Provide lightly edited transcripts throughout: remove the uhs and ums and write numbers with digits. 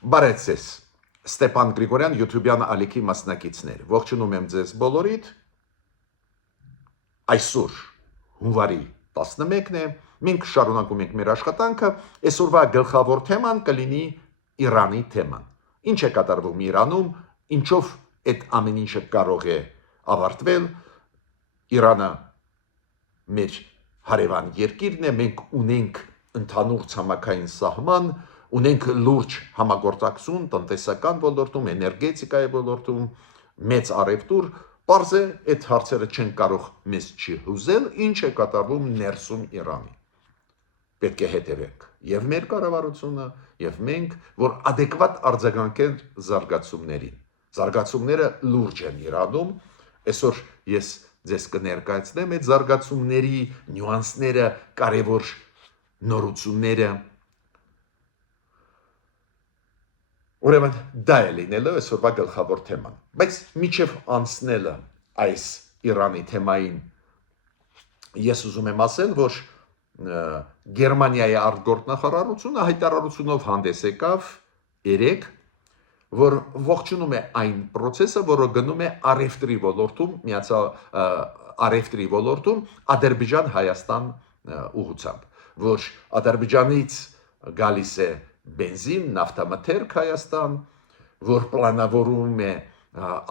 Բարեցես, Ստեփան Գրիգորյան, YouTube-յան ալիքի մասնակիցներ։ Ողջունում եմ ձեզ բոլորիդ։ Այսօր հունվարի 11-ն է, մենք շարունակում ենք մեր աշխատանքը, այսօրվա գլխավոր թեման կլինի Իրանի թեման։ Ինչ է կատարվում Իրանում, ինչով այդ ամեն ինչը կարող է ավարտվել։ Իրանը մեր հարևան երկիրն է, մենք ունենք ընդհանուր ցամաքային սահման, ունենք լուրջ համագործակցություն տնտեսական ոլորտում, էներգետիկայի ոլորտում, մեծ առևտուր, պարզ է այդ հարցերը չեն կարող մեզ չհուզել, ինչ է կատարվում ներսում Իրանի։ Պետք է հետևենք եւ մեր կառավարությունը, եւ մենք, որ adekvat արձագանքենք զարգացումներին։ Զարգացումները լուրջ են Իրանում, այսօր ես ձեզ կներկայացնեմ այդ զարգացումների նյուանսները, կարևոր նորությունները։ Ուրեմն դա է լինելու այսօրվա գլխավոր թեման։ Բայց միջև անցնելը այս Իրանի թեմային ես ուզում եմ ասել, որ Գերմանիայի արտգործնախարարությունը հայտարարությունով հանդես եկավ երեկ, որ ողջունում է այն process-ը, որը գնում է առևտրի ոլորտում, առևտրի ոլորտում Ադրբեջան-Հայաստան ուղղությամբ, որ Ադրբեջանից գալիս է բենզին, նավթամթերք Հայաստան, որ պլանավորում է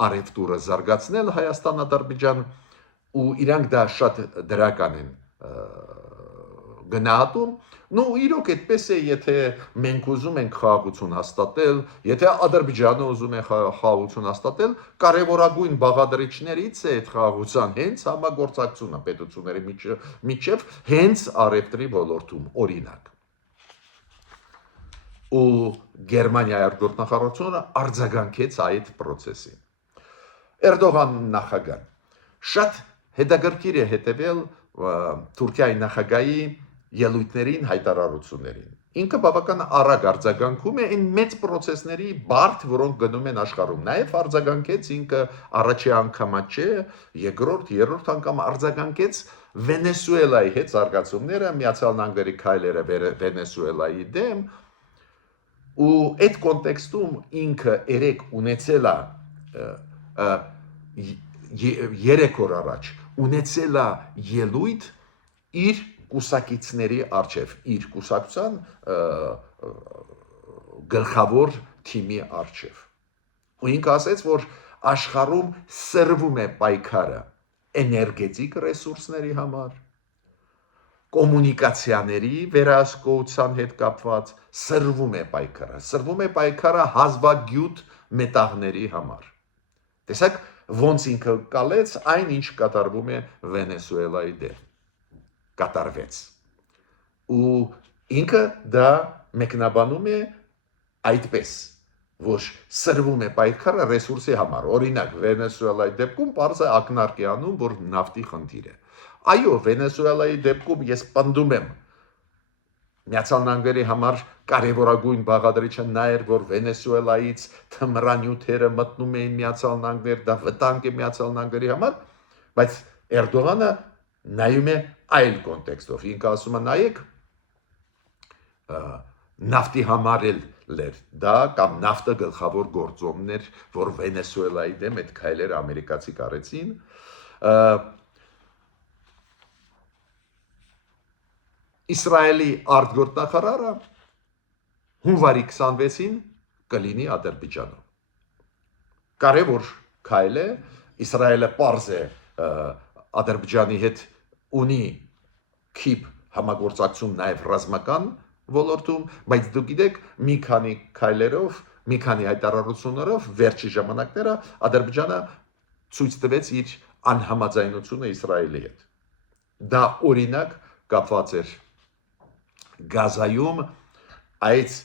առևտուրը զարգացնել Հայաստան-Ադրբեջան, ու իրանք դա շատ դրական են գնահատում։ Ну, իրոք այդպես է, եթե մենք ուզում ենք խաղաղություն հաստատել, եթե Ադրբեջանը ուզում է խաղաղություն հաստատել, կարևորագույն բաղադրիչներից է այդ խաղաղության հենց համագործակցությունը պետությունների միջև, հենց առևտրի ոլորտում, օրինակ։ Ու Գերմանիայի արտգործնախարարությունը արձագանքեց այդ process-ին։ Էրդողան նախագահ շատ հետաքրքիր է հետևել Թուրքիայի նախագահի ելույթներին, հայտարարություններին։ Ինքը բավական արագ արձագանքում է այն մեծ process-ների բարդ, որոնք գնում են աշխարհում։ Նաև արձագանքեց ինքը առաջի անգամա չէ, երկրորդ, երրորդ անգամ արձագանքեց Վենեսուելայի հետ զարգացումները, Միացյալ Նահանգների քայլերը Վենեսուելայի դեմ, ու այդ կոնտեքստում ինքը երեք ունեցել է երեք օր առաջ ունեցել է ելույթ իր կուսակիցների արչև, իր կուսակցության գլխավոր թիմի արչև։ Ու ինքը ասեց, որ աշխարհում սրվում է պայքարը էներգետիկ ռեսուրսների համար, կոմունիկացիաների վերահսկողության հետ կապված, սրվում է պայքարը հազվագյուտ մետաղների համար։ Տեսակ ոնց ինքը կալեց այն, ինչ կատարվում է Վենեսուելայի դեմ, կատարվեց։ Ու ինքը դա մեկնաբանում է այդպես, որ սրվում է պայքարը ռեսուրսի համար։ Օրինակ Վենեսուելայի դեպքում պարզ է ակնարկ է անում, որ նավթի խնդիր է։ Այո, Վենեսուելայի դեպքում ես պնդում եմ, Միացյալ Նահանգների համար կարևորագույն բաղադրիչը նա էր, որ Վենեսուելայից թմրանյութերը մտնում էին Միացյալ Նահանգներ, դա վտանգ է Միացյալ Նահանգների համար, բայց Էրդողանը նայում է այլ կոնտեքստով։ Ինքը ասում է նայեք, նավթի համար էր դա կամ նավթը գլխավոր գործոնն էր, որ Վենեսուելայի դեմ այդ քայլերը ամերիկացի կարեցին։ Իսրայելի արտգործնախարարը հունվարի 26-ին կլինի Ադրբեջանում։ Կարևոր քայլ է, Իսրայելը պարզ է Ադրբեջանի հետ ունի քիփ համագործակցություն նաև ռազմական ոլորտում, բայց դուք գիտեք, մի քանի քայլերով, մի քանի հայտարարություններով վերջի ժամանակները Ադրբեջանը ցույց տվեց իր անհամաձայնությունը Իսրայելի հետ։ Դա օրինակ կապված էր Գազայում այդ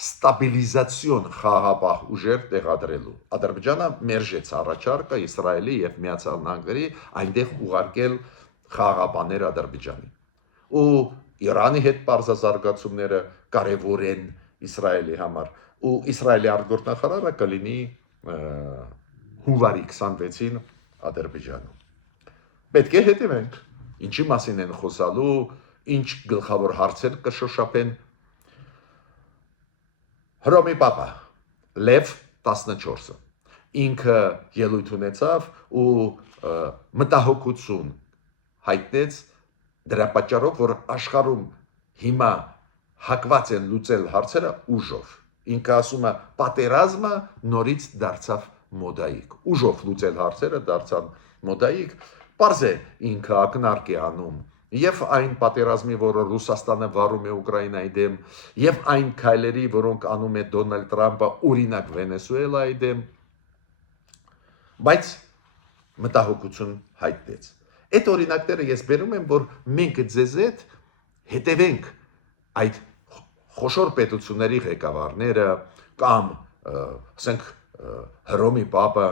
ստաբիլիզացիոն խաղաղապահ ուժեր տեղադրելու։ Ադրբեջանը մերժեց առաջարկը Իսրայելի եւ Միացյալ Նահանգների այնտեղ ուղարկել խաղաղապահներ Ադրբեջանին։ Ու Իրանի հետ բարձրազարգացումները կարևոր են Իսրայելի համար, ու Իսրայելի արտգործնախարարը կլինի հունվարի 26-ին Ադրբեջանում։ Պետք է հետևենք, ինչի մասին են խոսալու, ինչ գլխավոր հարցեր կշոշափեն։ Հռոմի Պապա Լև 14-ը ինքը ելույթ ունեցավ ու մտահոգություն հայտնեց դրա պատճառով, որ աշխարհում հիմա հակված են լուծել հարցերը ուժով։ Ինքը ասում է, պատերազմը նորից դարձավ մոդայիկ։ Ուժով լուծել հարցերը դարձան մոդայիկ։ Պարզ է, ինքը ակնարկ է անում եւ այն պատերազմի, որը Ռուսաստանը վարում է Ուկրաինայի դեմ, եւ այն քայլերի, որոնք անում է Դոնալդ Տրամպը, օրինակ Վենեսուելայի դեմ, բայց մտահոգություն հայտնեց։ Այդ օրինակները ես բերում եմ, որ մենք ձեզ հետ հետևենք այդ խոշոր պետությունների ղեկավարները կամ ասենք Հռոմի Պապը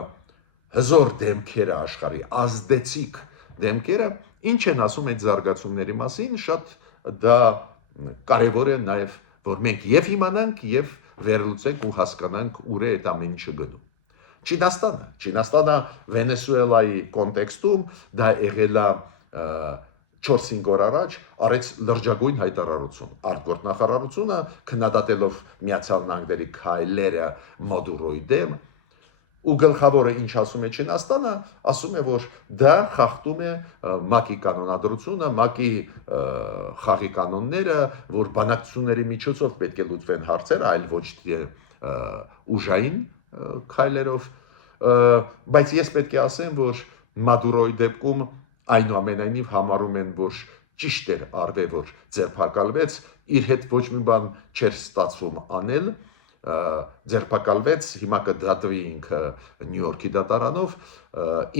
հզոր դեմքերը աշխարհի ազդեցիկ դեմքերը ինչ են ասում այդ զարգացումների մասին, շատ դա կարևոր է նաև, որ մենք եւ իմանանք եւ վերլուծենք ու հասկանանք ուր է այդ ամեն ինչը գնում։ Չինաստանը Վենեսուելայի կոնտեքստում դա եղել է 4-5 օր առաջ արեց լրջագույն հայտարարություն։ Արտգործնախարարությունը քննադատելով Միացյալ Նահանգների քայլերը Մադուրոյի դեմ ու գլխավորը ինչ ասում է Չինաստանը, ասում է, որ դա խախտում է ՄԱԿ-ի կանոնադրությունը, ՄԱԿ-ի խաղի կանոնները, որ բանակցությունների միջոցով պետք է լուծվեն հարցերը, այլ ոչ թե ուժային քայլերով, բայց ես պետք է ասեմ, որ Մադուրոյի դեպքում այնուամենայնիվ համարում են, որ ճիշտ էր արվել, որ ձերբակալվեց, իր հետ ոչ մի բան չէր ստացվում անել, ձերբակալվեց, հիմա կդատվի ինքը Նյու Յորքի դատարանով,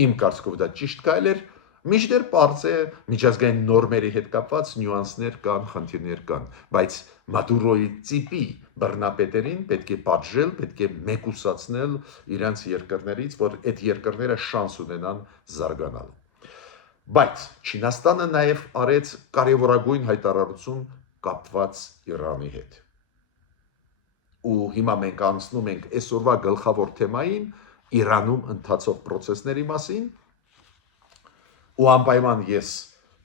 իմ կարծիքով դա ճիշտ քայլ էր, մինչդեռ պարզ է միջազգային նորմերի հետ կապված նյուանսներ կան, խնդիրներ կան, բայց Մադուրոյի տիպի բռնապետերին պետք է պատժել, պետք է մեկուսացնել իրենց երկրներից, որ այդ երկրները շանս ունենան զարգանալու։ Բայց Չինաստանը նաև արեց կարևորագույն հայտարարություն կապված Իրանի հետ։ Ու հիմա մենք անցնում ենք այսօրվա գլխավոր թեմային Իրանում ընթացող process-ների մասին, ու անպայման ես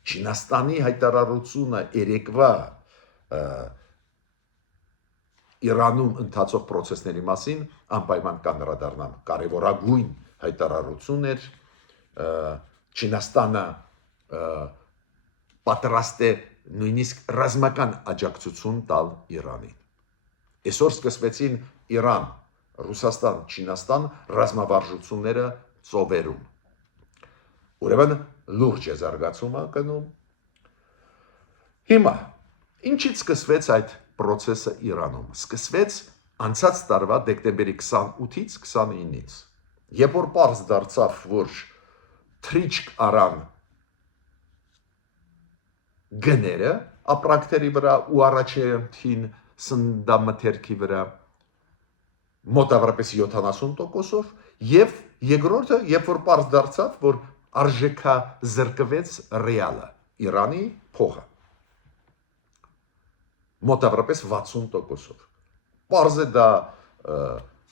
Չինաստանի հայտարարությունը երեկվա Իրանում ընթացող process-ների մասին անպայման կանդրադառնամ։ Կարևորագույն հայտարարություն էր, Չինաստանը պատրաստ է նույնիսկ ռազմական աջակցություն տալ Իրանին։ Այսօր սկսվեցին Իրան, Ռուսաստան, Չինաստան ռազմավարժությունները ծովերում։ Ուրեմն լուրջ է զարգացումը կնում։ Հիմա ինչից սկսվեց այդ process-ը Իրանում։ Սկսվեց անցած տարվա դեկտեմբերի 28-ից 29-ից։ Երբ որ պարզ դարձավ, որ թրիչք առան գները ապրանքների վրա ու առաջերտին սննդամթերքի վրա մոտավորապես 70%-ով եւ երկրորդը, երբ որ պարզ դարձավ, որ արժեքա զրկվեց ռեալը, Իրանի փողը մոտավորապես 60%-ով։ Պարզ է դա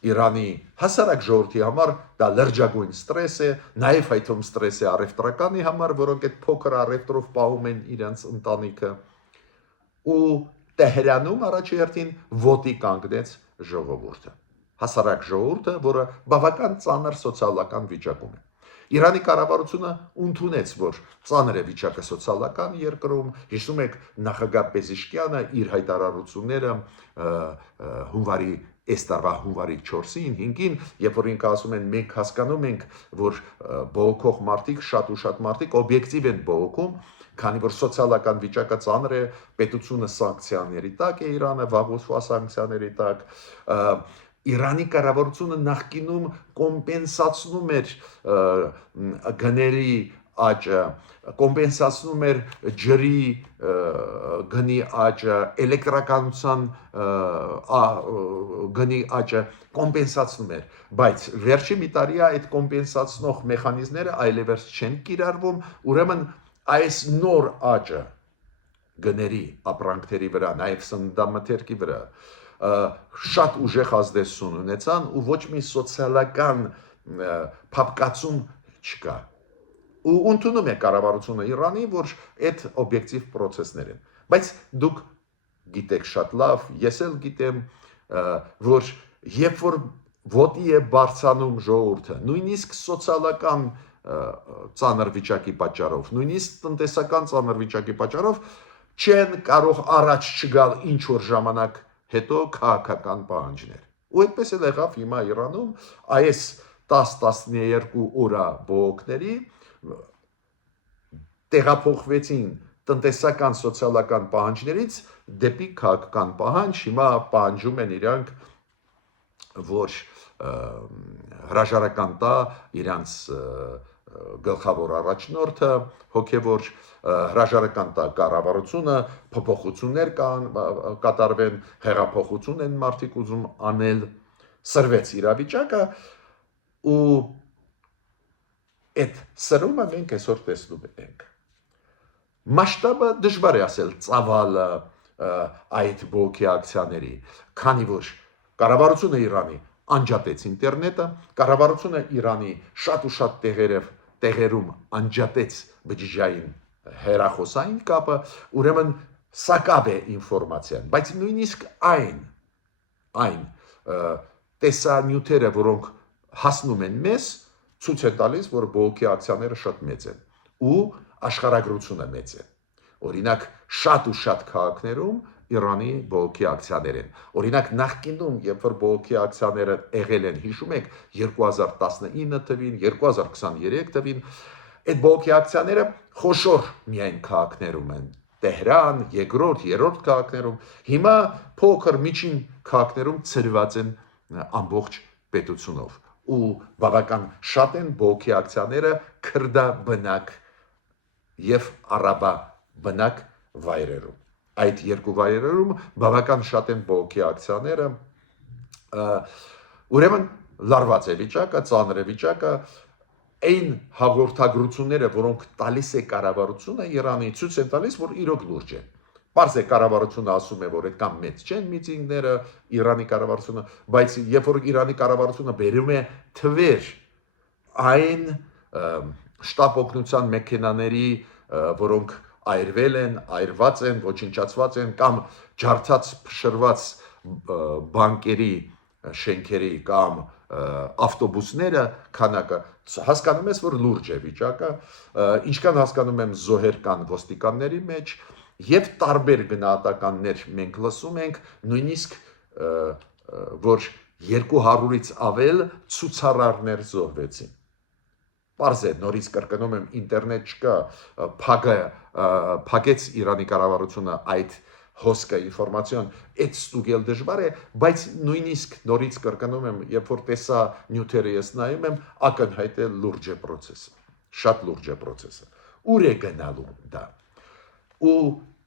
Իրանի հասարակ ժողովրդի համար դա լրջագույն ստրես է, նաև այդում ստրես է առևտրականի համար, որոնք այդ փոքր առևտրով պահում են իրենց ընտանիքը։ Ու Տեհրանում առաջերտին ոտի կանգնեց ժողովուրդը։ Հասարակ ժողովուրդը, որը բավական ծանր սոցիալական վիճակում է։ Իրանի կառավարությունը ընդունեց, որ ծանր է վիճակը սոցիալական երկրում, հիշում եք նախագահ Պեզիշկյանը իր հայտարարությունները հունվարի այս տարվա հունվարի 4-ին, 5-ին, երբ որ ինքը ասում են մենք հասկանում ենք, որ բողոքող մարդիկ, շատ ու շատ մարդիկ օբյեկտիվ են բողոքում, քանի որ սոցիալական վիճակը ծանր է, պետությունը սանկցիաների տակ է, Իրանը վաղուց սանկցիաների տակ, Իրանի կառավարությունը նախկինում կոմպենսացնում էր գների աճը, կոմպենսացնում էր ջրի գնի աճը, էլեկտրականության գնի աճը, կոմպենսացնում էր, բայց վերջի մի տարի այդ կոմպենսացնող մեխանիզմները այլևս չեն կիրառվում, ուրեմն այս նոր աճը գների, ապրանքների վրա, նաև սննդամթերքի վրա շատ ուժեղ ազդեցություն ունեցան ու ոչ մի սոցիալական փապկացում չկա։ Ու ընդունում է կառավարությունը Իրանի, որ այդ օբյեկտիվ process-ներ են։ Բայց դուք գիտեք շատ լավ, ես էլ գիտեմ, որ երբ որ ոտի է բարձանում ժողովուրդը, նույնիսկ սոցիալական ծանր վիճակի պատճառով, նույնիսկ տնտեսական ծանր վիճակի պատճառով չեն կարող առաջ չգալ ինչ որ ժամանակ հետո քաղաքական պահանջներ։ Ու այդպես էլ եղավ հիմա Իրանում այս 10-12 օրա բողոքների տեղափոխվեցին տնտեսական սոցիալական պահանջներից դեպի քաղաքական պահանջ, հիմա պահանջում են իրանք, որ հրաժարական տա իրանց գլխավոր առաջնորդը, հոգևոր հրաժարական տա կառավարությունը, փոփոխություններ կատարվեն, հեղափոխություն են մարդիկ ուզում անել, սրվեց իրավիճակը ու այդ սրումը մենք այսօր տեսնում ենք։ Մասշտաբը դժվար է ասել ծավալը այդ բողոքի ակցիաների, քանի որ կառավարությունը Իրանի անջատեց ինտերնետը, կառավարությունը Իրանի շատ ու շատ տեղերում անջատեց բջջային հեռախոսային կապը, ուրեմն սակավ է ինֆորմացիան, բայց նույնիսկ այն տեսանյութերը, որոնք հասնում են մեզ, ցույց է տալիս, որ բողոքի ակցիաները շատ մեծ են ու աշխարհագրությունը մեծ է։ Օրինակ շատ ու շատ քաղաքներում Իրանի բողոքի ակցիաներ են։ Օրինակ նախկինում, երբ որ բողոքի ակցիաները եղել են, հիշում եք 2019 թվին, 2023 թվին, այդ բողոքի ակցիաները խոշոր միայն քաղաքներում են, Տեհրան, երկրորդ, երրորդ քաղաքներում, հիմա փոքր միջին քաղաքներում ծրված են ամբողջ պետությունով ու բավական շատ են բողոքի ակցիաները քրդաբնակ եւ արաբաբնակ վայրերում։ Այդ երկու վայրերում բավական շատ են բողոքի ակցիաները, ուրեմն լարված է վիճակը, ծանր է վիճակը, այն հաղորդագրությունները, որոնք տալիս է կառավարությունը Իրանի, ցույց են տալիս, որ իրոք լուրջ են։ Պարզ է կառավարությունը ասում է, որ այդքան մեծ չեն միտինգները, Իրանի կառավարությունը, բայց երբ որ Իրանի կառավարությունը բերում է թվեր այն շտապ օգնության մեքենաների, որոնք այրվել են, այրված են, ոչնչացված են կամ ջարդած փշրված բանկերի, շենքերի կամ ավտոբուսները քանակը, հասկանում ես, որ լուրջ է վիճակը, ինչքան հասկանում եմ զոհեր կան ոստիկանների մեջ եւ տարբեր գնահատականներ մենք լսում ենք, նույնիսկ որ 200-ից ավել ցուցարարներ զոհվեցին։ Պարզ է, նորից կրկնում եմ, ինտերնետ չկա, փակեց Իրանի կառավարությունը այդ հոսքը ինֆորմացիոն, այդ ստուգել դժվար է, բայց նույնիսկ նորից կրկնում եմ, երբ որ տեսա նյութերը ես նայում եմ, ակնհայտ է լուրջ է process-ը, շատ լուրջ է process-ը։ Ուր է գնալու դա։ Ու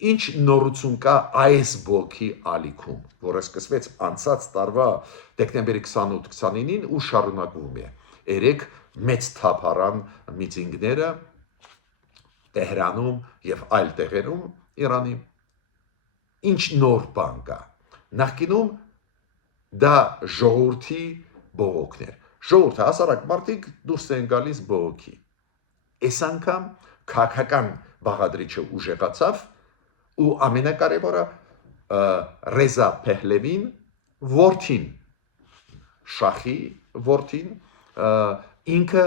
ինչ նորություն կա այս բողոքի ալիքում, որը սկսվեց անցած տարվա դեկտեմբերի 28-29-ին ու շարունակվում է։ Երեք մեծ թափառան միտինգները Տեհրանում եւ այլ տեղերում Իրանի, ինչ նոր բան կա։ Նախկինում դա ժողովրդի բողոքներ։ Ժողովուրդը հասարակ մարդիկ դուրս են գալիս բողոքի։ Այս անգամ քաղաքական բաղադրիչը ուժեղացավ ու ամենակարևորը Ռեզա Փեհլևին որդին, Շախի որդին, ինքը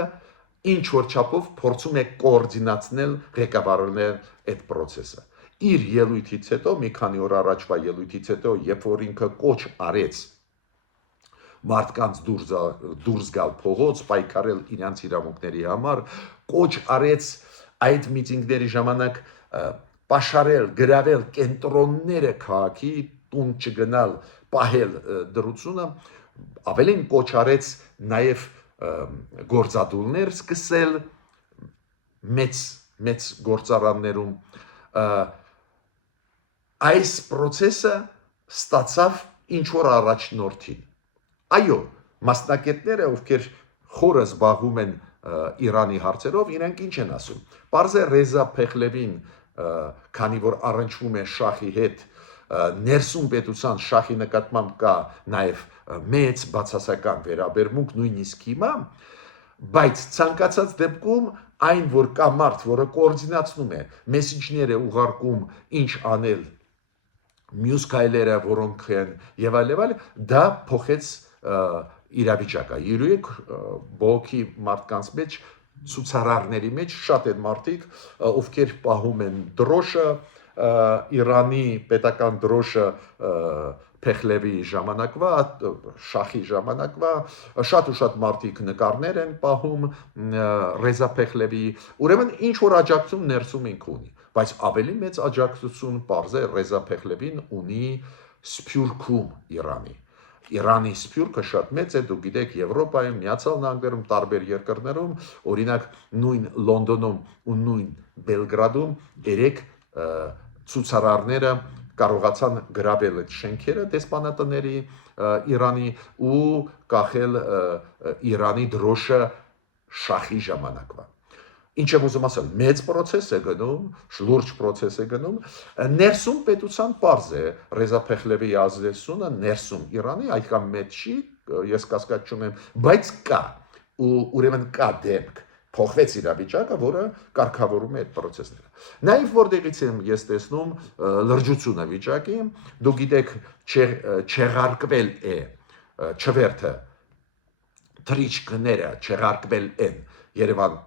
ինչ որ չափով փորձում է կոորդինացնել, ղեկավարել այդ process-ը։ Իր ելույթից հետո, մի քանի օր առաջվա ելույթից հետո, երբ որ ինքը կոչ արեց մարդկանց դուրս գալ փողոց, պայքարել իրենց իրավունքների համար, կոչ արեց այդ միտինգների ժամանակ պաշարել, գրավել կենտրոնները քաղաքի, տուն չգնալ, պահել դրությունը, ավելին կոչ արեց նաև գործադուլներ սկսել մեծ գործարաններում, այս process-ը ստացավ ինչ որ առաջնորդին։ Այո, մասնակիցները, ովքեր խորը զբաղվում են Իրանի հարցերով, իրենք ինչ են ասում։ Պարզ է Ռեզա Փեհլևին, քանի որ առնչվում է շախի հետ, ներսում պետության շախի նկատմամբ կա նաև մեծ բացասական վերաբերմունք նույնիսկ հիմա, բայց ցանկացած դեպքում այն որ կա մարդ, որը կոորդինացնում է, մեսիջներ է ուղարկում, ինչ անել մյուս քայլերը, որոնք են եւ այլ, դա փոխեց իրավիճակը։ Յուրեք բողոքի մարդկանց մեջ ցուցարարների մեջ շատ են մարդիկ, ովքեր պահում են դրոշը, Իրանի պետական դրոշը Փեխլևի ժամանակվա, շախի ժամանակվա, շատ ու շատ մարդիկ նկարներ են պահում Ռեզա Փեխլևի, ուրեմն ինչ որ աջակցում ներսում ինք ունի, բայց ավելի մեծ աջակցություն պարզ է Ռեզա Փեխլևին ունի Սփյուռքում Իրանի սփյուռքը շատ մեծ է, դուք գիտեք, Եվրոպայում, Միացյալ Նահանգներում, տարբեր երկրներում, օրինակ նույն Լոնդոնում ու նույն Բելգրադում երեք ցուցարարները կարողացան գրավել այդ շենքերը դեսպանատների Իրանի ու կախել Իրանի դրոշը շախի ժամանակվա։ Ինչ եմ ուզում ասել, մեծ process է գնում, լուրջ process է գնում, ներսում պետության պարզ է Ռեզա Փեխլևի ազդեցությունը ներսում Իրանի այդքան մեծ չի, ես կասկածում եմ, բայց կա ու ուրեմն կա դեպք փոխվեց իրավիճակը, որը կարգավորում է այդ process-ները։ Նաև որտեղից եմ ես տեսնում լրջությունը վիճակի, դուք գիտեք, չեղարկվել է չվերթը թրիչքները չեղարկվել են Երևան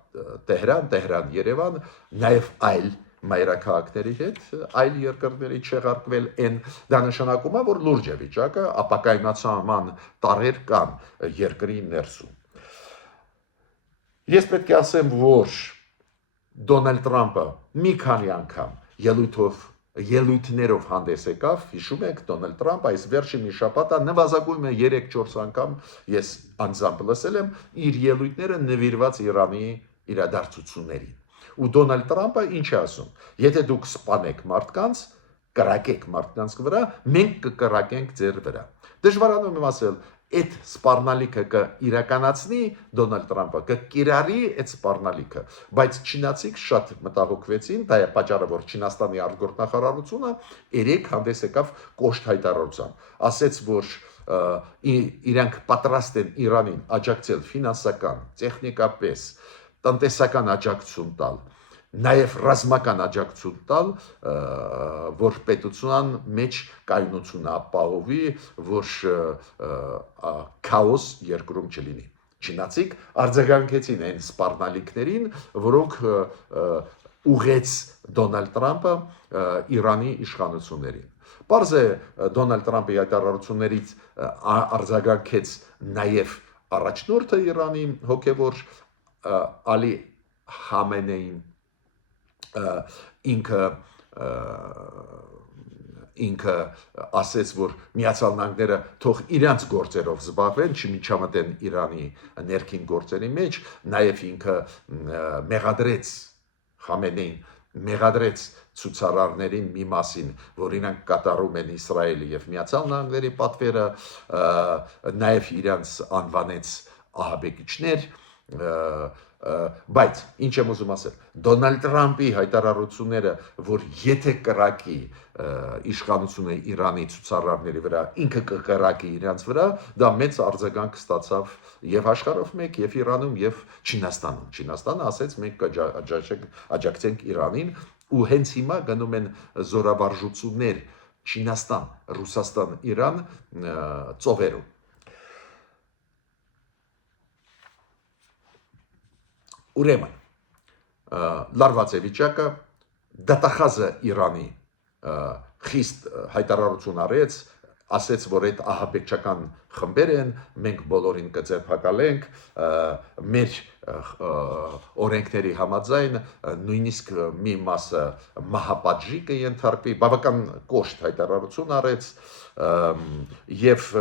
Տեհրան, Տեհրան Երևան, նաև այլ մայրաքաղաքների հետ, այլ երկրների չեղարկվել են, դա նշանակում է, որ լուրջ է վիճակը, ապակայունացման տարեր կան երկրի ներսում։ Ես պետք է ասեմ, որ Դոնալդ Թրամփը մի քանի անգամ ելույթներով հանդես եկավ, հիշում եք, Դոնալդ Թրամփը այս վերջին մի շաբաթը նվազագույնը 3-4 անգամ ես անձամբ լսել եմ իր ելույթները նվիրված Իրանի իրադարձություններին։ Ու Դոնալդ Թրամփը ինչ է ասում. եթե դուք սպանեք մարդկանց, կրակեք մարդկանց վրա, մենք կկրակենք ձեր վրա։ Դժվարանում եմ ասել, այդ սպառնալիքը կիրականացնի Դոնալդ Թրամփը, կկիրառի այդ սպառնալիքը, բայց չինացիք շատ մտահոգվեցին, դա է պատճառը, որ Չինաստանի արտգործնախարարությունը երեք հանդես եկավ կոշտ հայտարարությամբ, ասեց, որ իրանք պատրաստ են Իրանին աջակցել ֆինանսական, տեխնիկապես, տնտեսական աջակցություն տալ, նաև ռազմական աջակցություն տալ, որ պետության մեջ կայունություն ապահովի, որ քաոս երկրում չլինի։ Չինացիք արձագանքեցին այն սպառնալիքներին, որոնք ուղեց Դոնալդ Թրամփը Իրանի իշխանություններին։ Պարզ է Դոնալդ Թրամփի հայտարարություններից արձագանքեց նաև առաջնորդը Իրանի հոգևոր Ալի Խամենեին, ինքը ասեց, որ Միացյալ Նահանգները թող իրանց գործերով զբաղվեն, չմիջամտեն Իրանի ներքին գործերի մեջ, նաև ինքը մեղադրեց Խամենեին, մեղադրեց ցուցարարներին մի մասին, որ իրանք կատարում են Իսրայելի եւ Միացյալ Նահանգների պատվերը, նաև իրանց անվանեց ահաբեկիչներ, բայց ինչ եմ ուզում ասել, Դոնալդ Թրամփի հայտարարությունները, որ եթե կրակի իշխանությունը Իրանի ցուցարարների վրա, ինքը կկրակի իրանց վրա, դա մեծ արձագանք ստացավ եւ աշխարհով մեկ, եւ Իրանում, եւ Չինաստանում։ Չինաստանը ասեց, մենք կաջակցենք Իրանին, ու հենց հիմա գնում են զորավարժություններ Չինաստան, Ռուսաստան, Իրան ծովերում։ Ուրեմն, լարված է վիճակը, դատախազը Իրանի խիստ հայտարարություն արեց, ասեց, որ այդ ահաբեկչական խմբեր են, մենք բոլորին կձերբակալենք, մեր օրենքների համաձայն նույնիսկ մի մասը մահապատժի կենթարկվի, բավական կոշտ հայտարարություն արեց եւ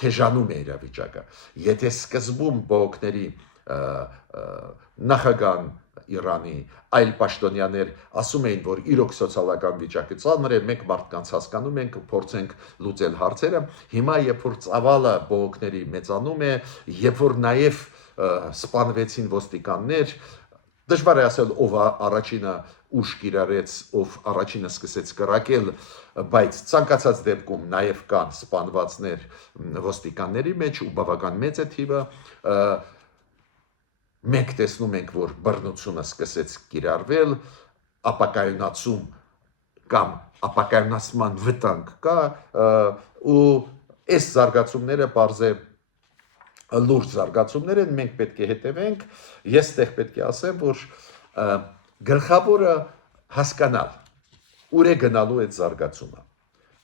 թեժանում է իրավիճակը։ Եթե սկզբում բողոքների նախագահան Իրանի այլ պաշտոնյաներ ասում էին, որ իրոք սոցիալական վիճակը ծանր է, մենք մարդկանց հասկանում ենք, փորձենք լուծել հարցերը, հիմա երբ որ ծավալը բողոքների մեծանում է, երբ որ նաև սպանվեցին ոստիկաններ, դժվար է ասել ով առաջինը ուժ կիրառեց, ով առաջինը սկսեց կրակել, բայց ցանկացած դեպքում նաև կան սպանվածներ ոստիկանների մեջ ու բավական մեծ է թիվը, մենք տեսնում ենք, որ բռնությունը սկսեց կիրառվել, ապակայունացում կամ ապակայունացման վտանգ կա ու այս զարգացումները բարձե լուրջ զարգացումներ են, մենք պետք է հետևենք, ես տեղ պետք է ասեմ, որ գլխավորը հասկանալ, ուր է գնալու այդ զարգացումը։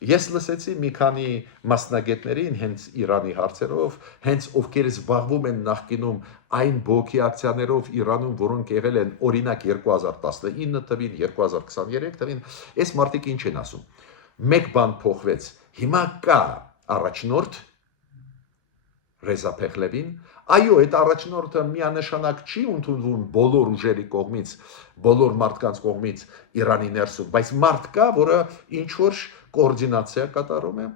Ես լսեցի մի քանի մասնագետներին հենց Իրանի հարցերով, հենց ովքեր զբաղվում են նախկինում այն բողոքի ակցիաներով Իրանում, որոնք եղել են օրինակ 2019 թվին, 2023 թվին, այս մարդիկ ինչ են ասում։ Մեկ բան փոխվեց, հիմա կա առաջնորդ Ռեզա Փեխլևին, այո, այդ առաջնորդը միանշանակ չի ընդունվում բոլոր ուժերի կողմից, բոլոր մարդկանց կողմից Իրանի ներսում, բայց մարդ կա, որը ինչ որ կոորդինացիա կատարում է,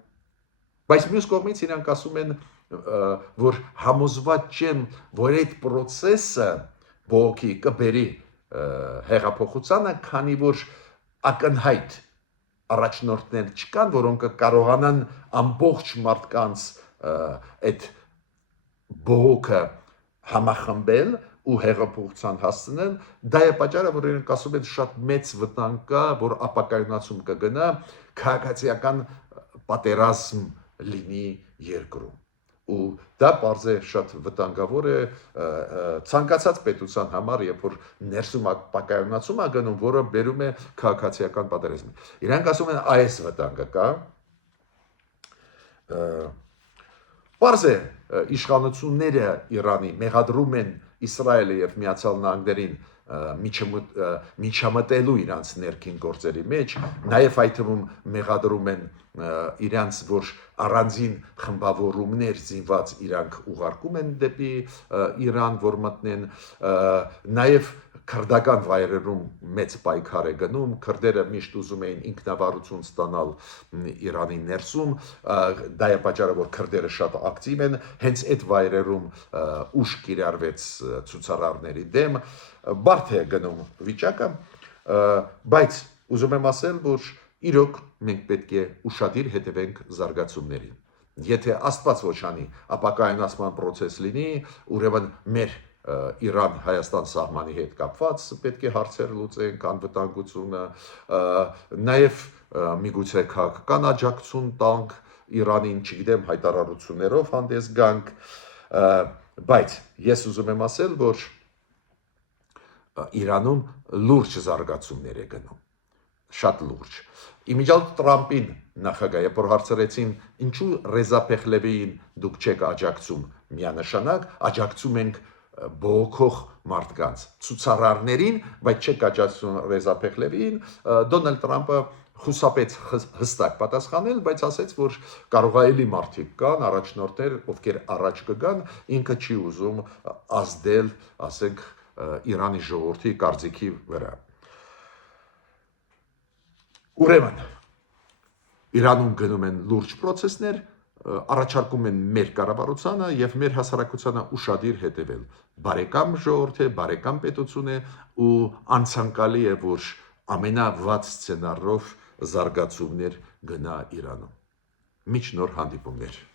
բայց մյուս կողմից իրանք ասում են, որ համոզված չեն, որ այդ process-ը բողոքի կբերի հեղափոխությանը, քանի որ ակնհայտ առաջնորդներ չկան, որոնք կարողանան ամբողջ մարդկանց այդ բողոքը համախմբել ու հեղափոխության հասցնել, դա է պատճառը, որ իրենք ասում են շատ մեծ վտանգ կա, որ ապակայունացում կգնա, քաղաքացիական պատերազմ լինի երկրում։ Ու դա բարձ է շատ վտանգավոր է ցանկացած պետության համար, երբ որ ներսում ապակայունացում է գնում, որը բերում է քաղաքացիական պատերազմի։ Իրանք ասում են այս վտանգը կա։ Պարզ է իշխանությունները Իրանի մեղադրում են Իսրայելը եւ Միացյալ Նահանգներին միջամտելու իրանց ներքին գործերի մեջ, նաեւ այդ թվում մեղադրում են իրանց, որ առանձին խմբավորումներ զինված իրանք ուղարկում են դեպի Իրան, որ մտնեն, նաեւ քրդական վայրերում մեծ պայքար է գնում, քրդերը միշտ ուզում էին ինքնավարություն ստանալ Իրանի ներսում, դա է պատճառը, որ քրդերը շատ ակտիվ են, հենց այդ վայրերում ուժ կիրառվեց ցուցարարների դեմ, բարդ է գնում վիճակը, բայց ուզում եմ ասել, որ իրոք մենք պետք է ուշադիր հետևենք զարգացումներին։ Եթե Աստված ոչ անի, ապակայունացման process լինի, ուրեմն մեր Իրան-Հայաստան սահմանի հետ կապված պետք է հարցեր լուծենք, անվտանգությունը, նաև միգուցե քաղաքական աջակցություն տանք Իրանին, չգիտեմ, հայտարարություններով հանդես գանք, բայց ես ուզում եմ ասել, որ Իրանում լուրջ զարգացումներ է գնում, շատ լուրջ։ Իմիջիալ Տրամպին նախագահ, երբ որ հարցրեցին, ինչու Ռեզա Փեխլևիին դուք չեք աջակցում, միանշանակ աջակցում ենք բողոքող մարդկանց, ցուցարարներին, բայց չեք աջակցում Ռեզա Փեխլևիին, Դոնալդ Տրամպը խուսափեց հստակ պատասխանել, բայց ասեց, որ կարող է էլի մարդիկ կան, առաջնորդներ, ովքեր առաջ կգան, ինքը չի ուզում ազդել, ասենք, Իրանի ժողովրդի կարծիքի վրա։ Ուրեմն, Իրանում գնում են լուրջ process-ներ, առաջարկում են մեր կառավարությանը եւ մեր հասարակությանը ուշադիր հետևել։ Բարեկամ ժողովուրդ է, բարեկամ պետություն է ու անցանկալի է, որ ամենավատ սցենարով զարգացումներ գնա Իրանում։ Միջ նոր հանդիպումներ։